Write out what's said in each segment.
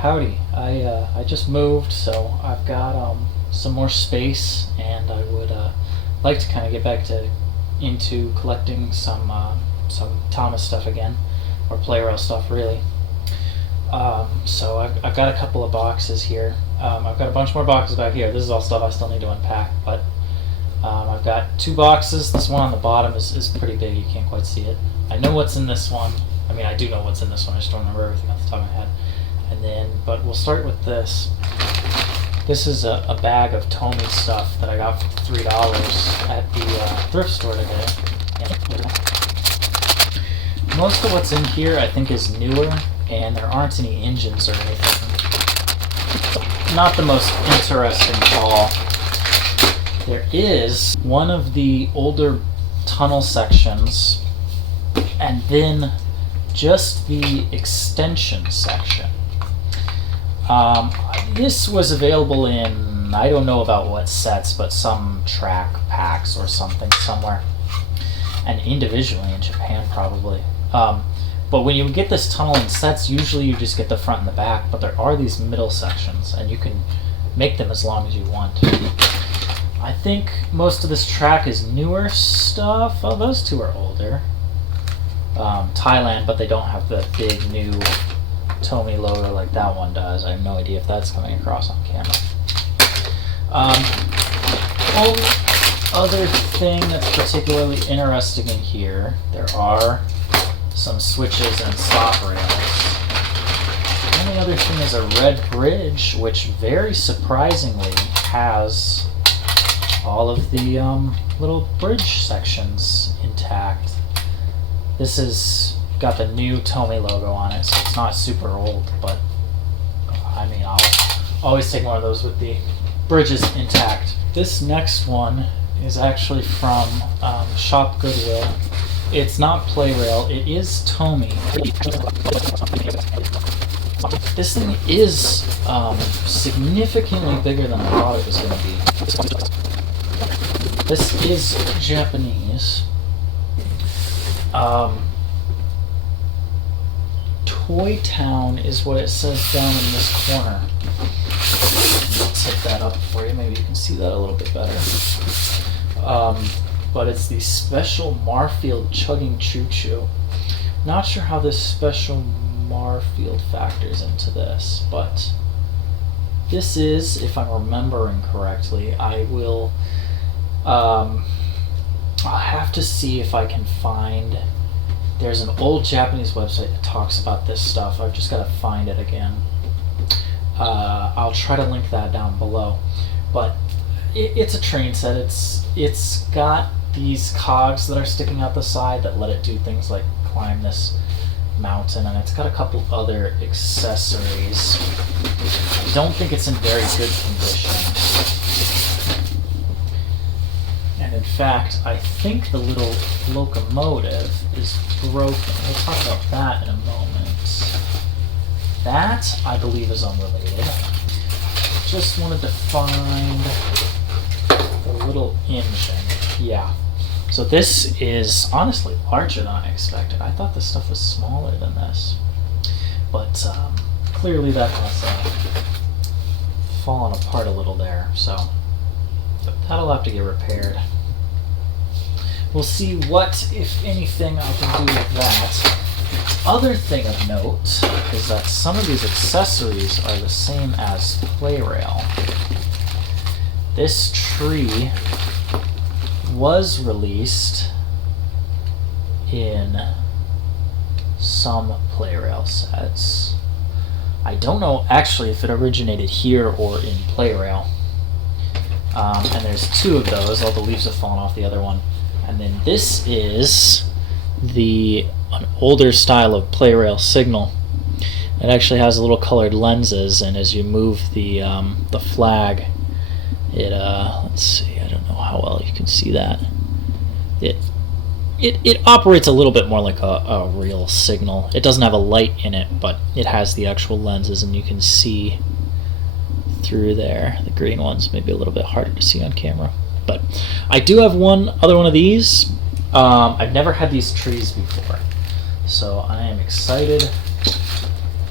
howdy. I just moved, so I've got some more space, and I would like to kind of get back into collecting some Thomas stuff again, or Plarail stuff really. So I've got a couple of boxes here. I've got a bunch more boxes back here. This is all stuff I still need to unpack, but I've got 2 boxes. This one on the bottom is pretty big. You can't quite see it. I know what's in this one. I mean, I do know what's in this one. I just don't remember everything off the top of my head. And then, but we'll start with this. This is a bag of Tomy stuff that I got for $3 at the thrift store today. Most of what's in here, I think, is newer, and there aren't any engines or anything. Not the most interesting haul. There is one of the older tunnel sections, and then just the extension section. This was available in, I don't know about what sets, but some track packs or something somewhere, and individually in Japan probably. But when you get this tunnel in sets, usually you just get the front and the back, but there are these middle sections, and you can make them as long as you want. I think most of this track is newer stuff. Oh, those 2 are older. Thailand, but they don't have the big new Tomy logo like that one does. I have no idea if that's coming across on camera. Only other thing that's particularly interesting in here, there are some switches and stop rails. The only other thing is a red bridge, which very surprisingly has all of the little bridge sections intact. This has got the new Tomy logo on it, so it's not super old, but I mean, I'll always take one of those with the bridges intact. This next one is actually from Shop Goodwill. It's not Plarail, it is Tomy. This thing is significantly bigger than I thought it was going to be. This is Japanese. Toy Town is what it says down in this corner. I'll tip that up for you, maybe you can see that a little bit better. But it's the Special Marfield Chugging Choo Choo. Not sure how this Special Marfield factors into this, but this is, if I'm remembering correctly, I'll have to see if I can find. There's an old Japanese website that talks about this stuff. I've just got to find it again. I'll try to link that down below. But it's a train set. It's got these cogs that are sticking out the side that let it do things like climb this mountain, and it's got a couple other accessories. I don't think it's in very good condition. And in fact, I think the little locomotive is broken. We'll talk about that in a moment. That, I believe, is unrelated. Just wanted to find the little engine. Yeah. So this is honestly larger than I expected. I thought this stuff was smaller than this. But clearly that has fallen apart a little there. So that'll have to get repaired. We'll see what, if anything, I can do with that. Other thing of note is that some of these accessories are the same as Plarail. This tree was released in some Plarail sets. I don't know actually if it originated here or in Plarail. And there's 2 of those. All the leaves have fallen off the other one. And then this is an older style of Plarail signal. It actually has little colored lenses, and as you move the flag, it let's see, I don't know how well you can see that. It operates a little bit more like a real signal. It doesn't have a light in it, but it has the actual lenses, and you can see through there. The green one's maybe a little bit harder to see on camera. But I do have one other one of these. I've never had these trees before, so I am excited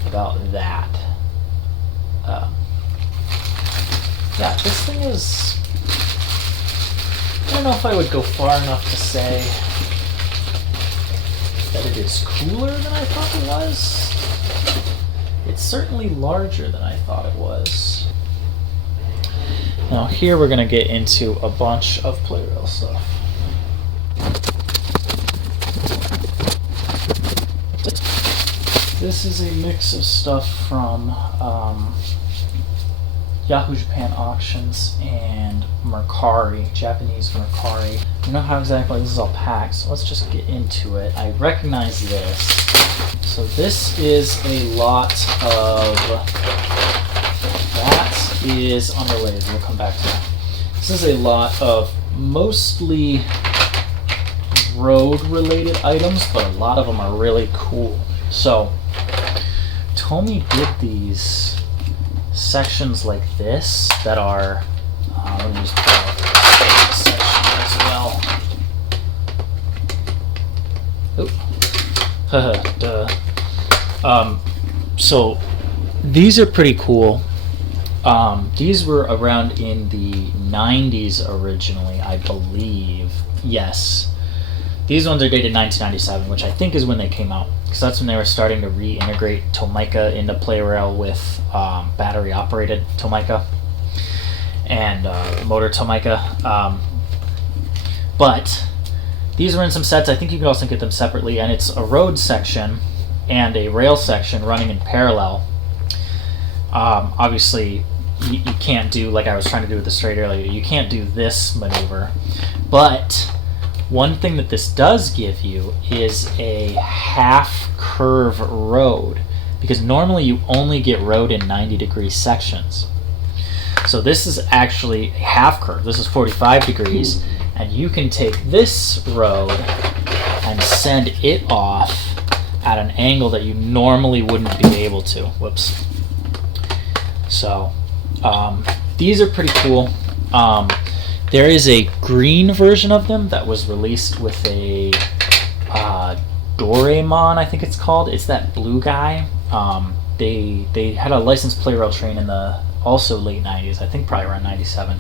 about that. this thing is... I don't know if I would go far enough to say that it is cooler than I thought it was. It's certainly larger than I thought it was. Now here we're going to get into a bunch of Plarail stuff. This is a mix of stuff from Yahoo Japan Auctions and Mercari, Japanese Mercari. I don't know how exactly this is all packed, so let's just get into it. I recognize this. So this is a lot of... That is unrelated, we'll come back to that. This is a lot of mostly road-related items, but a lot of them are really cool. So, Tomy did these sections like this that are, let me just pull up this section as well. Duh. So these are pretty cool. These were around in the 90s originally, I believe. Yes. These ones are dated 1997, which I think is when they came out, because that's when they were starting to reintegrate Tomica into Plarail with battery-operated Tomica and motor Tomica. But these were in some sets. I think you could also get them separately, and it's a road section and a rail section running in parallel. Obviously, you can't do, like I was trying to do with the straight earlier, you can't do this maneuver, but one thing that this does give you is a half curve road, because normally you only get road in 90-degree sections. So this is actually a half curve. This is 45 degrees, and you can take this road and send it off at an angle that you normally wouldn't be able to. Whoops. So these are pretty cool. There is a green version of them that was released with a Doraemon, I think it's called. It's that blue guy. They had a licensed Plarail train in the also late 90s, I think probably around 97.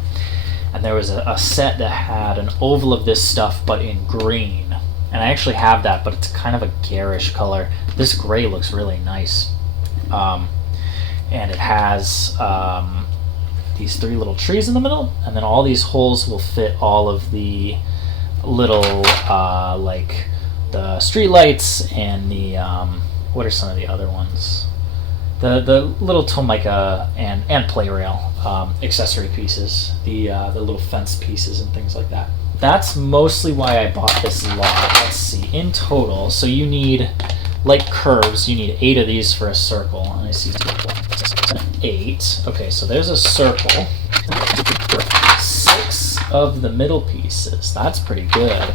And there was a set that had an oval of this stuff but in green. And I actually have that, but it's kind of a garish color. This gray looks really nice. And it has these three little trees in the middle, and then all these holes will fit all of the little like the street lights and the what are some of the other ones, the little Tomica and Plarail accessory pieces, the little fence pieces and things like that. That's mostly why I bought this lot. Let's see, in total, so you need, like curves, you need 8 of these for a circle. And I see 8. Okay, so there's a circle. 6 of the middle pieces. That's pretty good.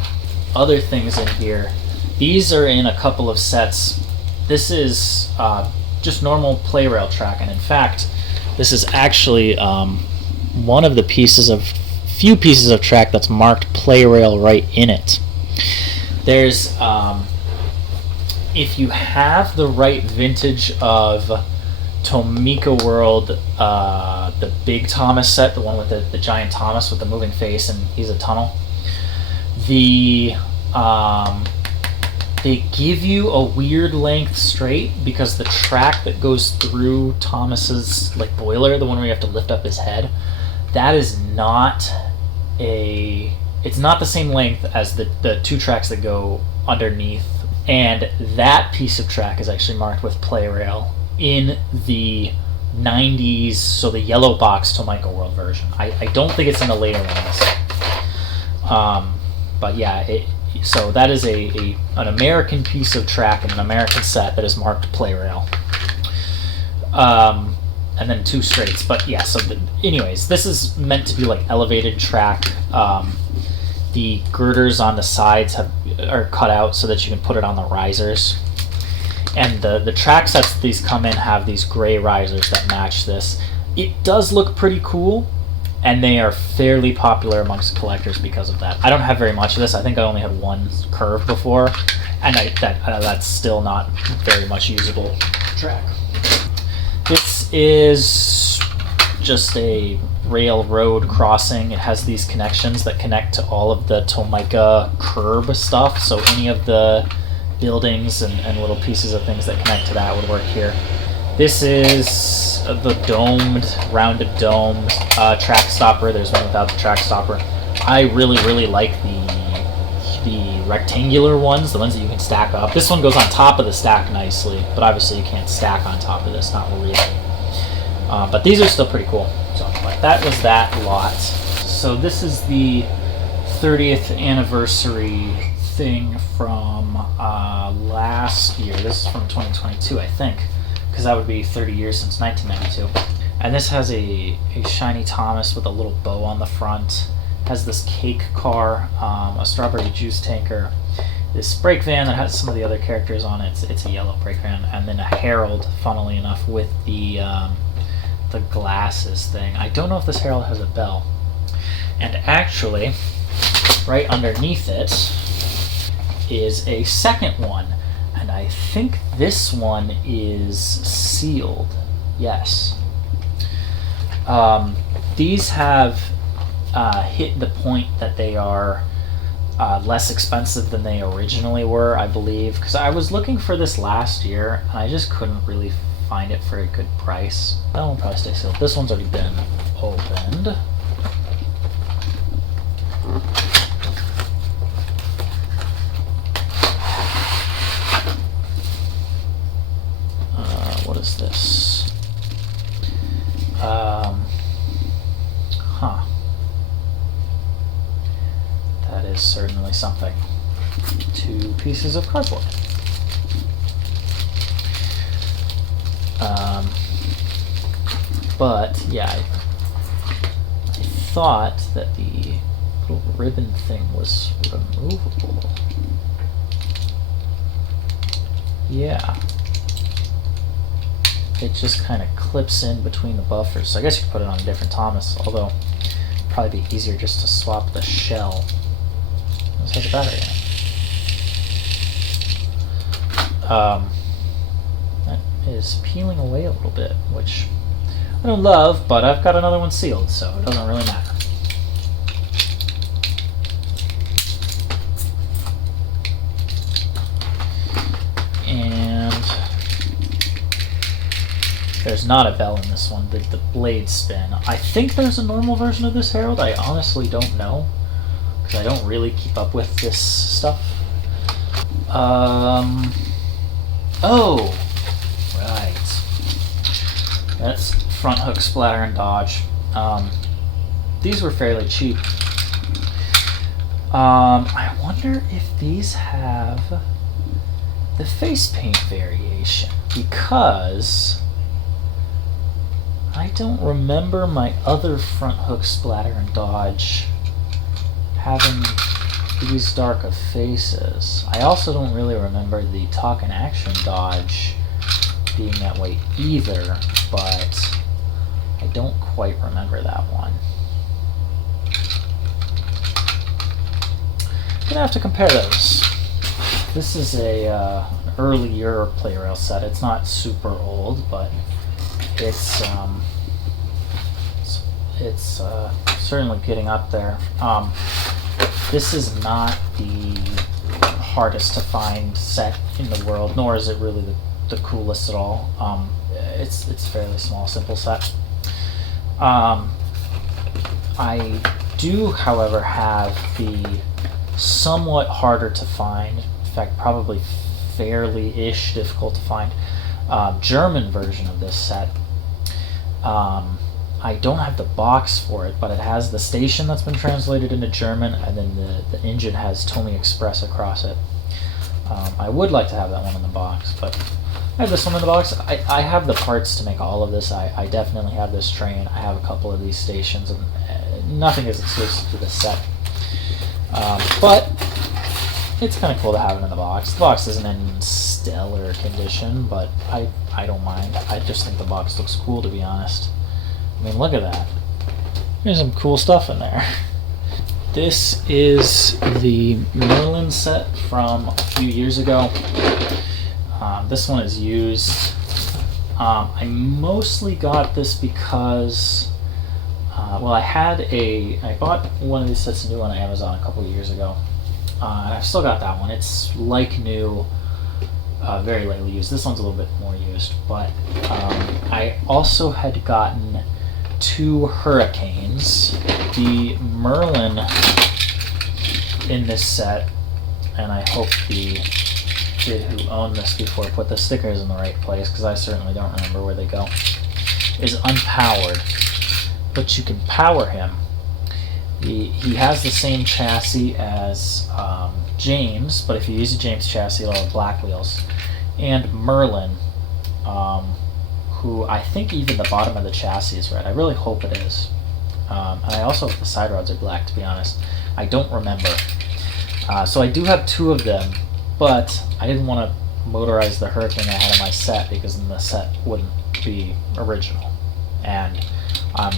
Other things in here. These are in a couple of sets. This is just normal Plarail track, and in fact, this is actually one of the few pieces of track that's marked Plarail right in it. There's if you have the right vintage of Tomica World, the big Thomas set, the one with the giant Thomas with the moving face and he's a tunnel, they give you a weird length straight because the track that goes through Thomas's like boiler, the one where you have to lift up his head, that is not it's not the same length as the 2 tracks that go underneath. And that piece of track is actually marked with Plarail in the 90s, so the yellow box Tomica World version. I don't think it's in the later ones. But yeah, so that is an American piece of track in an American set that is marked Plarail. And then 2 straights. But yeah, so anyways, this is meant to be like elevated track. The girders on the sides are cut out so that you can put it on the risers. And the track sets that these come in have these gray risers that match this. It does look pretty cool, and they are fairly popular amongst collectors because of that. I don't have very much of this. I think I only had 1 curve before, and that's still not very much usable track. This is just a railroad crossing. It has these connections that connect to all of the Tomica curb stuff, so any of the buildings and little pieces of things that connect to that would work here. This is the domed, rounded domed track stopper. There's one without the track stopper. I really like the rectangular ones, the ones that you can stack up. This one goes on top of the stack nicely, but obviously you can't stack on top of this, not really. But these are still pretty cool. So that was that lot. So this is the 30th anniversary thing from last year. This is from 2022, I think, because that would be 30 years since 1992. And this has a shiny Thomas with a little bow on the front. Has this cake car, a strawberry juice tanker, this brake van that has some of the other characters on it. It's a yellow brake van, and then a Herald, funnily enough, with the glasses thing. I don't know if this Herald has a bell. And actually, right underneath it is a second one, and I think this one is sealed. Yes. These have hit the point that they are less expensive than they originally were, I believe, because I was looking for this last year and I just couldn't really find it for a good price. That one will probably stay sealed. This one's already been opened. What is this? That is certainly something. 2 pieces of cardboard. But yeah, I thought that the little ribbon thing was removable. Yeah. It just kind of clips in between the buffers. So I guess you could put it on a different Thomas, although it'd probably be easier just to swap the shell. This has a battery in it. That is peeling away a little bit, which I don't love, but I've got another one sealed, so it doesn't really matter. And there's not a bell in this one, the blade spin. I think there's a normal version of this Herald. I honestly don't know, because I don't really keep up with this stuff. Oh, right. That's front hook, splatter, and dodge. These were fairly cheap. I wonder if these have the face paint variation, because I don't remember my other front hook, splatter, and dodge having these dark of faces. I also don't really remember the talk and action dodge being that way either, but I don't quite remember that one. Gonna have to compare those. This is an earlier Plarail set. It's not super old, but it's certainly getting up there. This is not the hardest to find set in the world, nor is it really the coolest at all. It's a fairly small, simple set. I do, however, have the somewhat harder to find, in fact probably fairly-ish difficult to find, German version of this set. I don't have the box for it, but it has the station that's been translated into German, and then the engine has Tomy Express across it. I would like to have that one in the box, but I have this one in the box. I have the parts to make all of this. I definitely have this train. I have a couple of these stations, and nothing is exclusive to this set. But it's kind of cool to have it in the box. The box isn't in stellar condition, but I don't mind. I just think the box looks cool, to be honest. I mean, look at that. There's some cool stuff in there. This is the Merlin set from a few years ago. This one is used. I mostly got this because well, I bought one of these sets new on Amazon a couple of years ago, and I've still got that one. It's like new, very lightly used. This one's a little bit more used, but I also had gotten 2 Hurricanes. The Merlin in this set, and I hope the kid who owned this before put the stickers in the right place, because I certainly don't remember where they go, is unpowered. But you can power him. He has the same chassis as James, but if you use a James chassis, it'll have black wheels. And Merlin, who I think even the bottom of the chassis is red. I really hope it is. And I also hope the side rods are black, to be honest. I don't remember. So I do have 2 of them, but I didn't want to motorize the Hurricane I had in my set, because then the set wouldn't be original. And I'm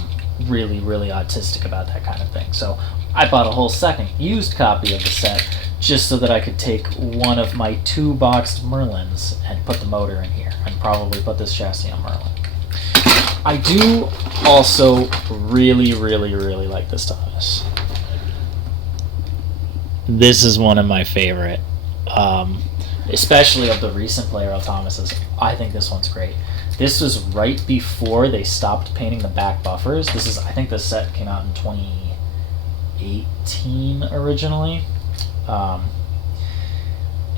really, really autistic about that kind of thing. So I bought a whole second used copy of the set just so that I could take one of my 2 boxed Merlins and put the motor in here, and probably put this chassis on Merlin. I do also really, really, really like this Thomas. This is one of my favorite, especially of the recent Plarail Thomases. I think this one's great. This was right before they stopped painting the back buffers. I think the set came out in 2018 originally.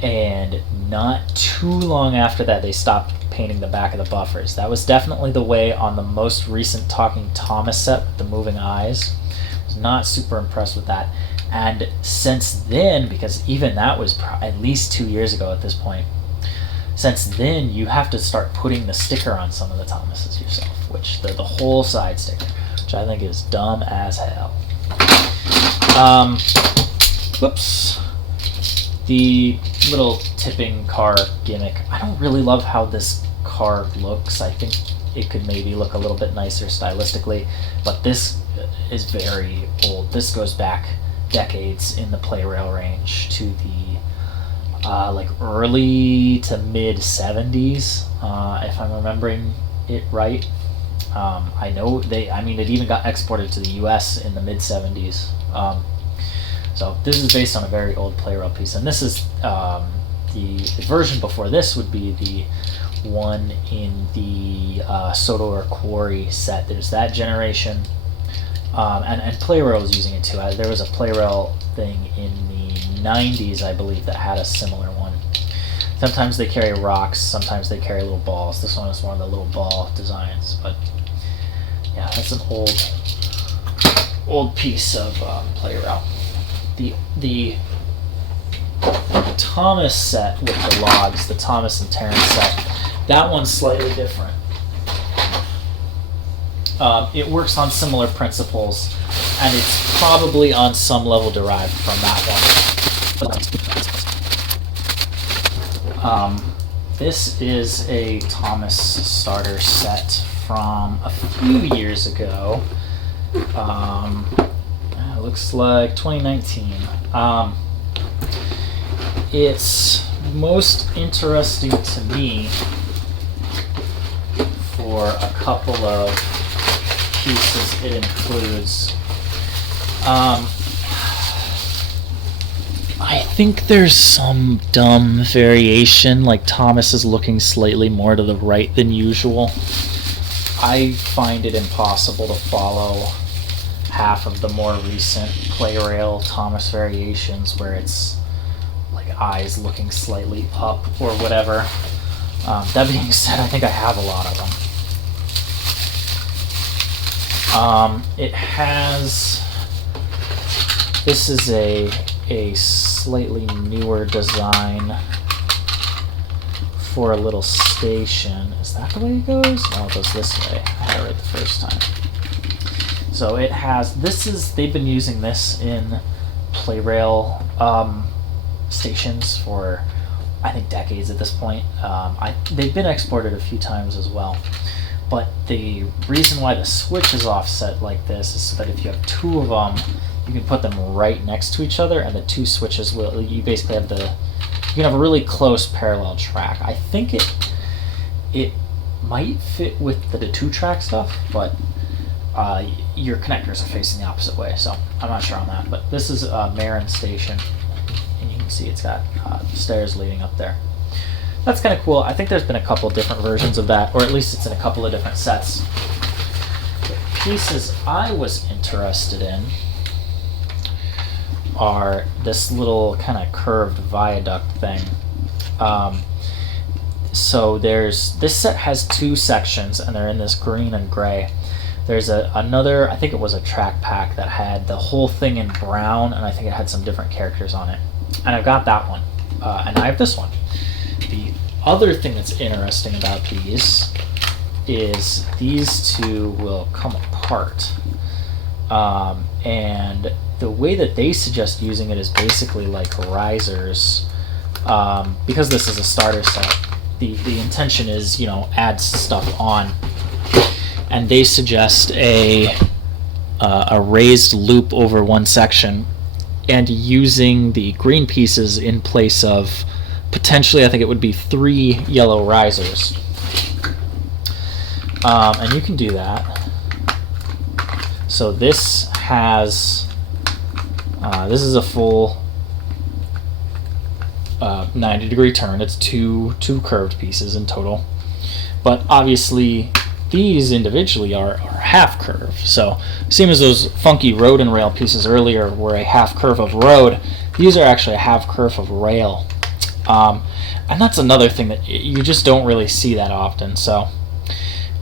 And not too long after that, they stopped painting the back of the buffers. That was definitely the way on the most recent Talking Thomas set with the moving eyes. I was not super impressed with that. And since then, because even that was at least 2 years ago at this point, since then you have to start putting the sticker on some of the Thomases yourself, which the whole side sticker, which I think is dumb as hell. Whoops. The little tipping car gimmick. I don't really love how this car looks. I think it could maybe look a little bit nicer stylistically, but this is very old. This goes back decades in the Plarail range to the like early to mid 70s, if I'm remembering it right. I know it even got exported to the US in the mid 70s. So this is based on a very old Plarail piece, and this is the version before this would be the one in the Sodor Quarry set. There's that generation, and Plarail was using it too. There was a Plarail thing in the 90s, I believe, that had a similar one. Sometimes they carry rocks, sometimes they carry little balls. This one is one of the little ball designs, but yeah, that's an old piece of Plarail. The Thomas set with the logs, the Thomas and Terrence set, that one's slightly different. It works on similar principles, and it's probably on some level derived from that one. This is a Thomas starter set from a few years ago. It looks like 2019. It's most interesting to me for a couple of pieces it includes. I think there's some dumb variation, like Thomas is looking slightly more to the right than usual. I find it impossible to follow half of the more recent Plarail Thomas variations where it's like eyes looking slightly up or whatever. That being said, I think I have a lot of them. It has, this is a slightly newer design for a little station. Is that the way it goes? No, it goes this way. I had it right the first time. So it has, they've been using this in Plarail stations for, I think, decades at this point. They've been exported a few times as well. But the reason why the switch is offset like this is so that if you have 2 of them, you can put them right next to each other, and the 2 switches will, you basically have you can have a really close parallel track. I think it might fit with the 2-track stuff, but your connectors are facing the opposite way, so I'm not sure on that. But this is Marin Station, and you can see it's got stairs leading up there. That's kind of cool. I think there's been a couple different versions of that, or at least it's in a couple of different sets. The pieces I was interested in are this little kind of curved viaduct thing. So this set has two sections, and they're in this green and gray. There's another, I think it was a track pack that had the whole thing in brown, and I think it had some different characters on it. And I've got that one, and I have this one. The other thing that's interesting about these is these two will come apart. And the way that they suggest using it is basically like risers. Because this is a starter set, the intention is, add stuff on. And they suggest a raised loop over one section and using the green pieces in place of potentially, I think it would be 3 yellow risers. And you can do that. So this has, this is a full 90-degree turn. It's two curved pieces in total. But obviously, these individually are half curve. So same as those funky road and rail pieces earlier were a half curve of road, these are actually a half curve of rail. And that's another thing that you just don't really see that often. So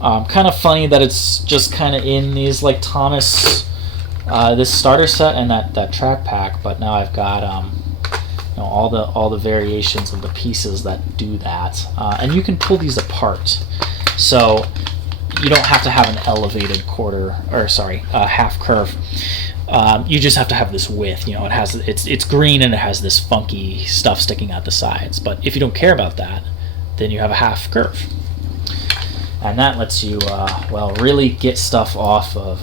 kind of funny that it's just kind of in these like Thomas, this starter set and that track pack, but now I've got all the variations of the pieces that do that. And you can pull these apart. So you don't have to have an elevated half curve. You just have to have this width. It's green and it has this funky stuff sticking out the sides. But if you don't care about that, then you have a half curve, and that lets you really get stuff off of.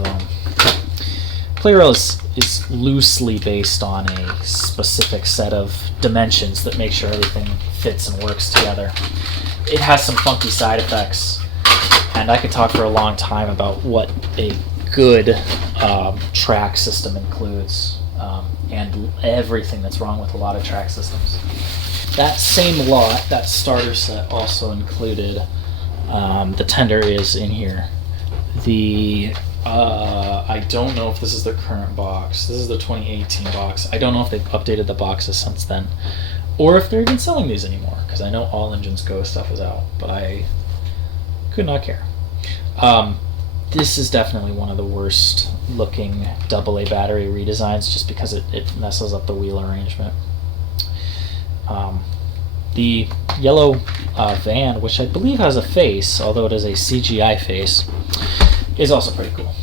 Plarail is loosely based on a specific set of dimensions that make sure everything fits and works together. It has some funky side effects. And I could talk for a long time about what a good track system includes, and everything that's wrong with a lot of track systems. That same lot, that starter set, also included, the tender is in here. I don't know if this is the current box. This is the 2018 box. I don't know if they've updated the boxes since then, or if they're even selling these anymore, because I know All Engines Go stuff is out, but I could not care. This is definitely one of the worst looking AA battery redesigns just because it messes up the wheel arrangement. The yellow van, which I believe has a face, although it is a CGI face, is also pretty cool.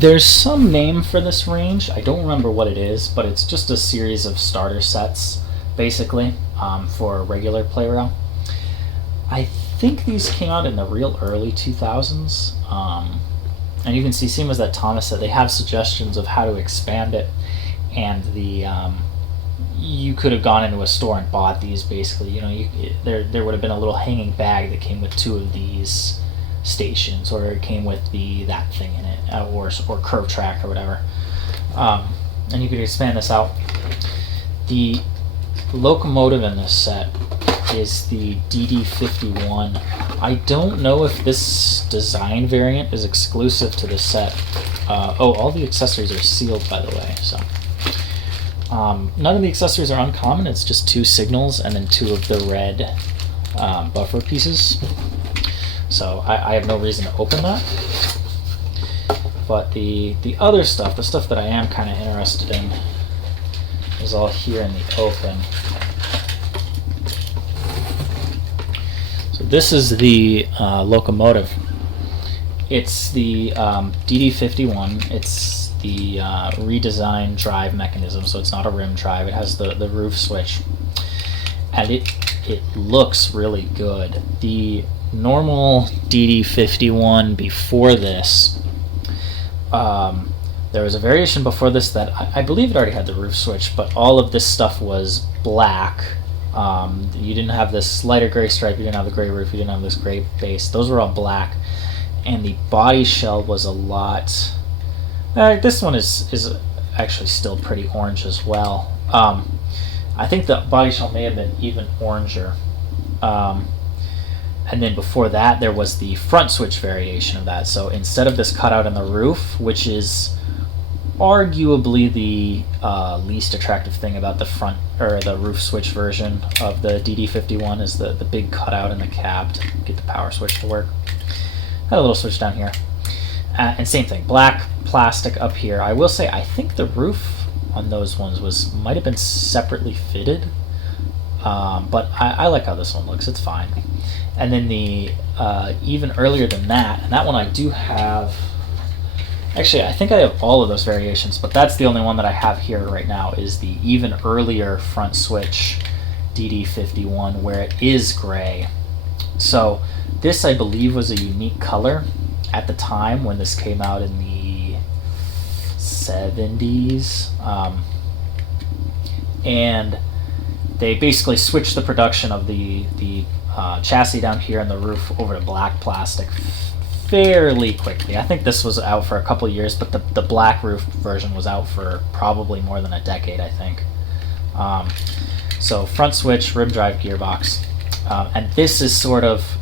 There's some name for this range. I don't remember what it is, but it's just a series of starter sets, basically, for regular Plarail. I think these came out in the real early 2000s, and you can see, same as that Thomas said, they have suggestions of how to expand it, and you could have gone into a store and bought these. Basically, there would have been a little hanging bag that came with 2 of these stations, or it came with that thing in it, or curve track or whatever, and you could expand this out. The locomotive in this set is the DD51. I don't know if this design variant is exclusive to the set. All the accessories are sealed, by the way, so none of the accessories are uncommon. It's just 2 signals and then 2 of the red buffer pieces. So I have no reason to open that. But the other stuff, the stuff that I am kind of interested in, is all here in the open. So this is the locomotive. It's the DD51. It's the redesigned drive mechanism, so it's not a rim drive. It has the roof switch, and it looks really good. The normal DD51 before this, there was a variation before this that I believe it already had the roof switch, but all of this stuff was black. You didn't have this lighter gray stripe, you didn't have the gray roof, you didn't have this gray base. Those were all black. and the body shell was a lot. This one is actually still pretty orange as well. I think the body shell may have been even oranger. And then before that, there was the front switch variation of that. So instead of this cutout in the roof, which is arguably the least attractive thing about the front or the roof switch version of the DD51 is the big cutout in the cab to get the power switch to work. Got a little switch down here. And same thing, black plastic up here. I will say, I think the roof on those ones might have been separately fitted, but I like how this one looks. It's fine. And then the even earlier than that, and that one I do have. Actually, I think I have all of those variations, but that's the only one that I have here right now is the even earlier front switch DD51 where it is gray. So this, I believe, was a unique color at the time when this came out in the 70s. And they basically switched the production of the chassis down here and the roof over to black plastic fairly quickly. I think this was out for a couple of years, but the black roof version was out for probably more than a decade, I think. So front switch, rim drive gearbox. And this is sort of,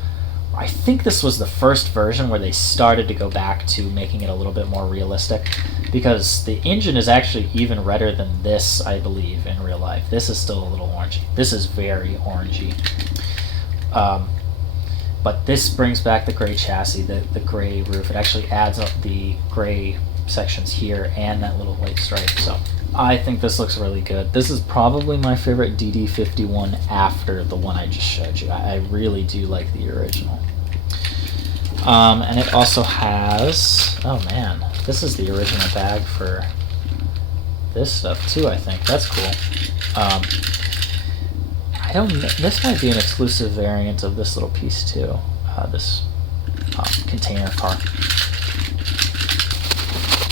I think this was the first version where they started to go back to making it a little bit more realistic, because the engine is actually even redder than this, I believe, in real life. This is still a little orangey. This is very orangey. But this brings back the gray chassis, the gray roof. It actually adds up the gray sections here and that little white stripe. So I think this looks really good. This is probably my favorite DD51 after the one I just showed you. I really do like the original. And it also has, oh man, this is the original bag for this stuff too, I think. That's cool. This might be an exclusive variant of this little piece too. This container car.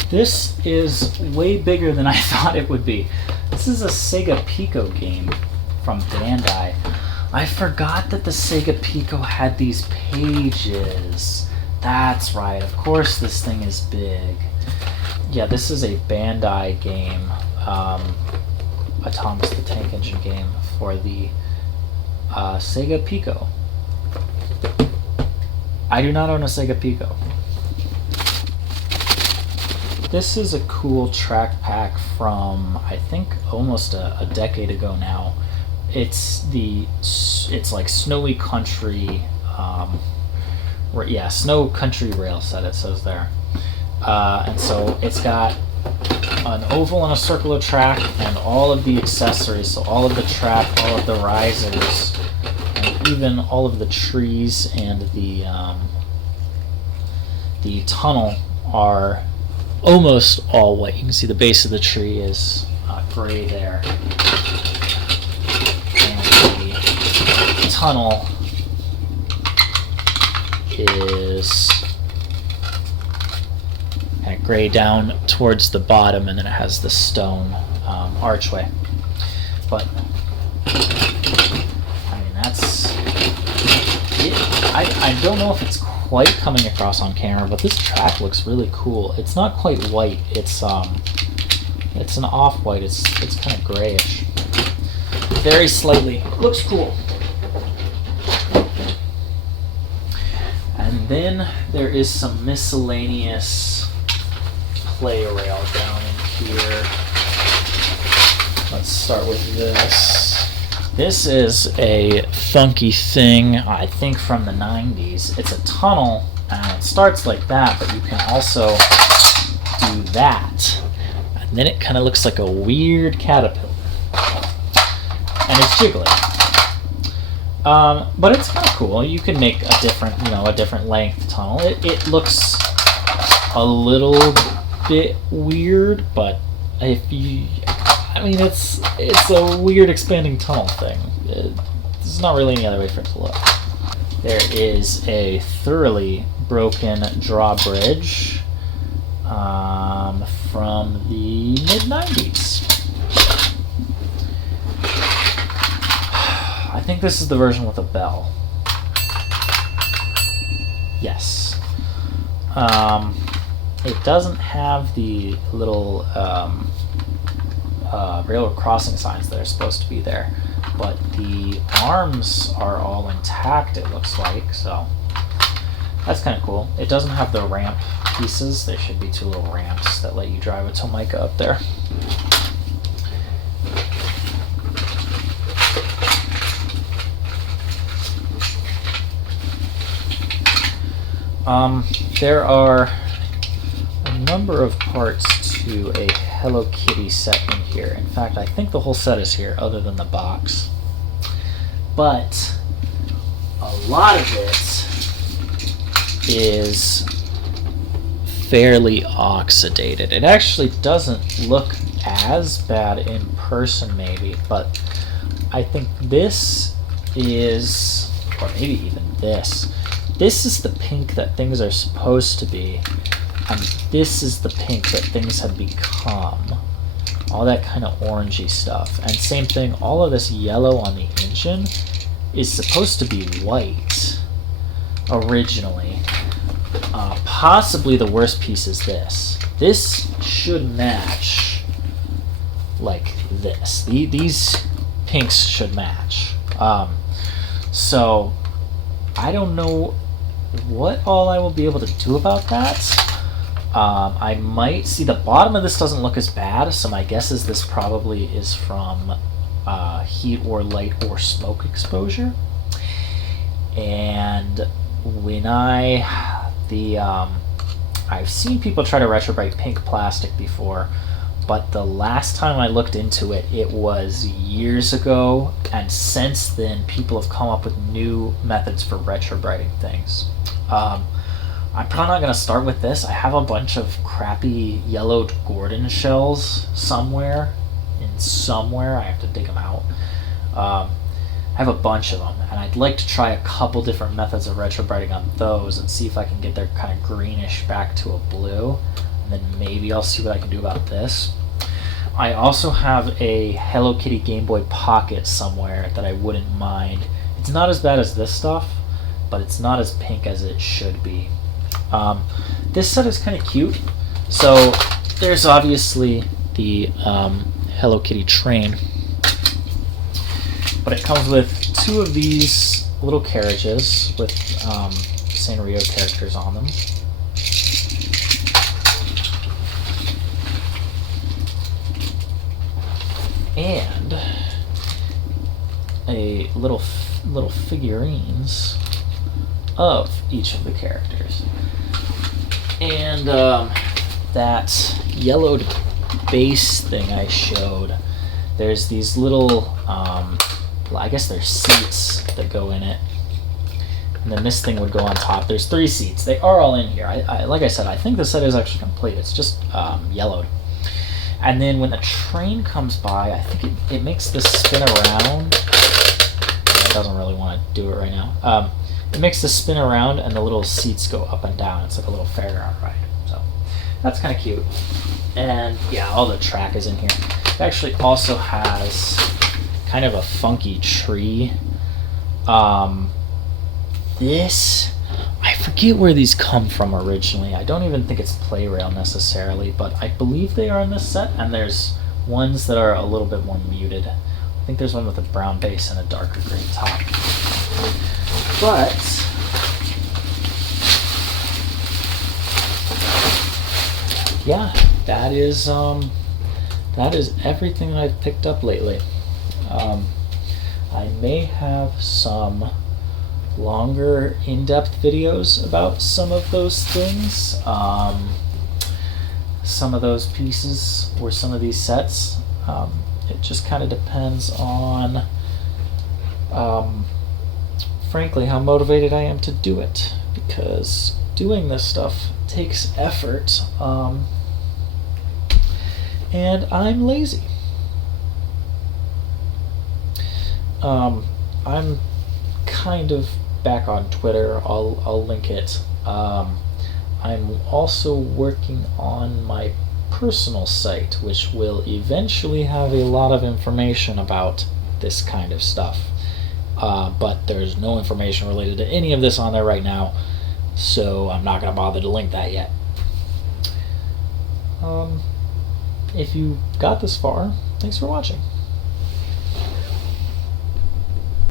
This is way bigger than I thought it would be. This is a Sega Pico game from Bandai. I forgot that the Sega Pico had these pages. That's right. Of course this thing is big. Yeah, this is a Bandai game. A Thomas the Tank Engine game for the Sega Pico. I do not own a Sega Pico. This is a cool track pack from, I think, almost a decade ago now. It's like Snowy Country, Snow Country rail set, it says there. And so it's got an oval and a circular track and all of the accessories, so all of the track, all of the risers, and even all of the trees and the tunnel are almost all white. You can see the base of the tree is gray there, and the tunnel is kind of gray down towards the bottom, and then it has the stone archway. But I mean, that's it. I don't know if it's quite coming across on camera, but this track looks really cool. It's not quite white. It's an off-white. It's kind of grayish, very slightly. Looks cool. And then there is some miscellaneous Plarail down in here. Let's start with this. This is a funky thing, I think from the 90s. It's a tunnel, and it starts like that, but you can also do that. And then it kind of looks like a weird caterpillar. And it's jiggly. But it's kind of cool. You can make a different length tunnel. It looks a little bit weird, but it's a weird expanding tunnel thing. There's not really any other way for it to look. There is a thoroughly broken drawbridge from the mid-90s. I think this is the version with a bell. Yes. It doesn't have the little railroad crossing signs that are supposed to be there, but the arms are all intact, it looks like, so that's kind of cool. It doesn't have the ramp pieces. There should be 2 little ramps that let you drive a Tomica up there. There are a number of parts to a Hello Kitty set in here. In fact, I think the whole set is here, other than the box. But a lot of it is fairly oxidated. It actually doesn't look as bad in person, maybe, but I think this is, or maybe even this is the pink that things are supposed to be, and this is the pink that things have become. All that kind of orangey stuff. And same thing, all of this yellow on the engine is supposed to be white originally. Possibly the worst piece is this. This should match like this. These pinks should match. So I don't know what all I will be able to do about that. I might see the bottom of this doesn't look as bad, so my guess is this probably is from heat or light or smoke exposure. And when I've seen people try to retrobrite pink plastic before, but the last time I looked into it, it was years ago, and since then people have come up with new methods for retrobriting things. I'm probably not going to start with this. I have a bunch of crappy yellowed Gordon shells somewhere. I have to dig them out. I have a bunch of them, and I'd like to try a couple different methods of retrobriting on those and see if I can get their kind of greenish back to a blue, and then maybe I'll see what I can do about this. I also have a Hello Kitty Game Boy Pocket somewhere that I wouldn't mind. It's not as bad as this stuff, but it's not as pink as it should be. This set is kind of cute. So there's obviously the Hello Kitty train, but it comes with 2 of these little carriages with Sanrio characters on them. And a little figurines of each of the characters. And that yellowed base thing I showed, there's these little, I guess they're seats that go in it. And then this thing would go on top. There's 3 seats. They are all in here. Like I said, I think the set is actually complete. It's just yellowed. And then when the train comes by, I think it makes this spin around. It doesn't really want to do it right now. It makes this spin around, and the little seats go up and down. It's like a little fairground ride. So that's kind of cute. And yeah, all the track is in here. It actually also has kind of a funky tree. This, I forget where these come from originally. I don't even think it's Plarail necessarily, but I believe they are in this set, and there's ones that are a little bit more muted. I think there's one with a brown base and a darker green top. But yeah, that is everything that I've picked up lately. I may have some longer in-depth videos about some of those things, some of those pieces or some of these sets. It just kind of depends on frankly how motivated I am to do it, because doing this stuff takes effort, and I'm lazy. I'm kind of back on Twitter. I'll link it. I'm also working on my personal site, which will eventually have a lot of information about this kind of stuff. But there's no information related to any of this on there right now. so I'm not going to bother to link that yet. If you got this far, thanks for watching.